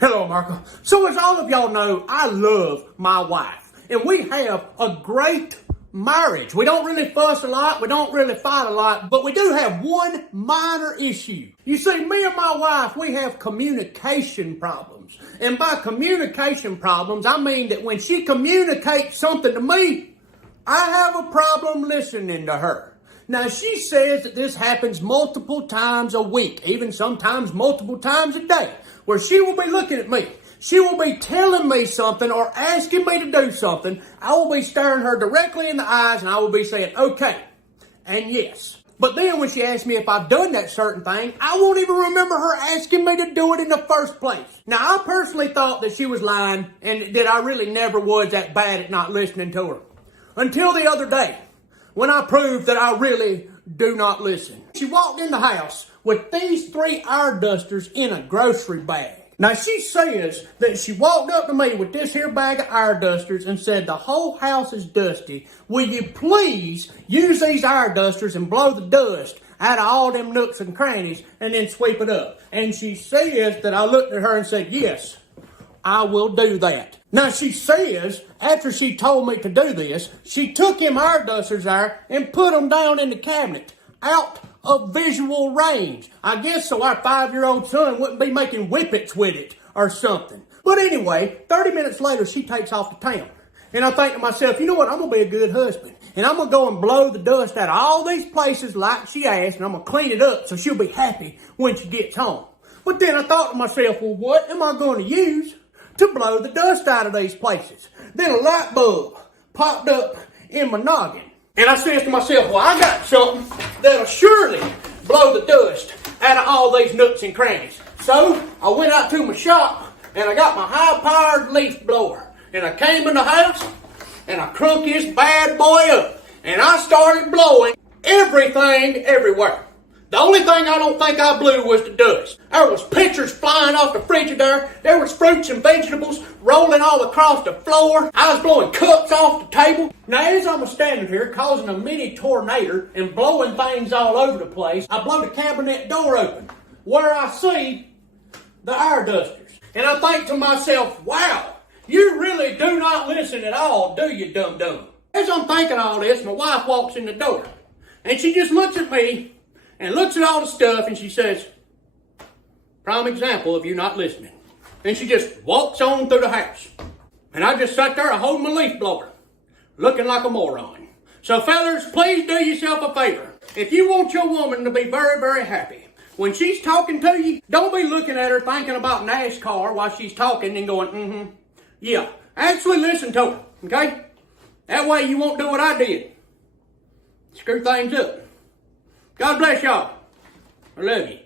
Hello, America. So as all of y'all know, I love my wife. And we have a great marriage. We don't really fuss a lot. We don't really fight a lot. But we do have one minor issue. You see, me and my wife, we have communication problems. And by communication problems, I mean that when she communicates something to me, I have a problem listening to her. Now, she says that this happens multiple times a week, even sometimes multiple times a day, where she will be looking at me. She will be telling me something or asking me to do something. I will be staring her directly in the eyes and I will be saying, okay, and yes. But then when she asks me if I've done that certain thing, I won't even remember her asking me to do it in the first place. Now, I personally thought that she was lying and that I really never was that bad at not listening to her. Until the other day, when I proved that I really do not listen. She walked in the house with these 3 air dusters in a grocery bag. Now, she says that she walked up to me with this here bag of air dusters and said, the whole house is dusty. Will you please use these air dusters and blow the dust out of all them nooks and crannies and then sweep it up? And she says that I looked at her and said, yes, I will do that. Now, she says, after she told me to do this, she took them air dusters there and put them down in the cabinet, out of visual range. I guess so our 5-year-old son wouldn't be making whippets with it or something. But anyway, 30 minutes later, she takes off to town. And I think to myself, you know what, I'm going to be a good husband. And I'm going to go and blow the dust out of all these places like she asked, and I'm going to clean it up so she'll be happy when she gets home. But then I thought to myself, well, what am I going to use to blow the dust out of these places? Then a light bulb popped up in my noggin. And I said to myself, well, I got something that'll surely blow the dust out of all these nooks and crannies. So I went out to my shop and I got my high-powered leaf blower. And I came in the house and I crunk this bad boy up. And I started blowing everything everywhere. The only thing I don't think I blew was the dust. There was pictures flying off the Frigidaire. There was fruits and vegetables rolling all across the floor. I was blowing cups off the table. Now, as I'm standing here causing a mini tornado and blowing things all over the place, I blow the cabinet door open where I see the air dusters. And I think to myself, wow, you really do not listen at all, do you, dum-dum? As I'm thinking all this, my wife walks in the door. And she just looks at me and looks at all the stuff, and she says, prime example of you not listening. And she just walks on through the house. And I just sat there holding my leaf blower, looking like a moron. So fellas, please do yourself a favor. If you want your woman to be very, very happy, when she's talking to you, don't be looking at her thinking about NASCAR while she's talking and going, yeah. Actually listen to her, okay? That way you won't do what I did. Screw things up. God bless y'all. I love you.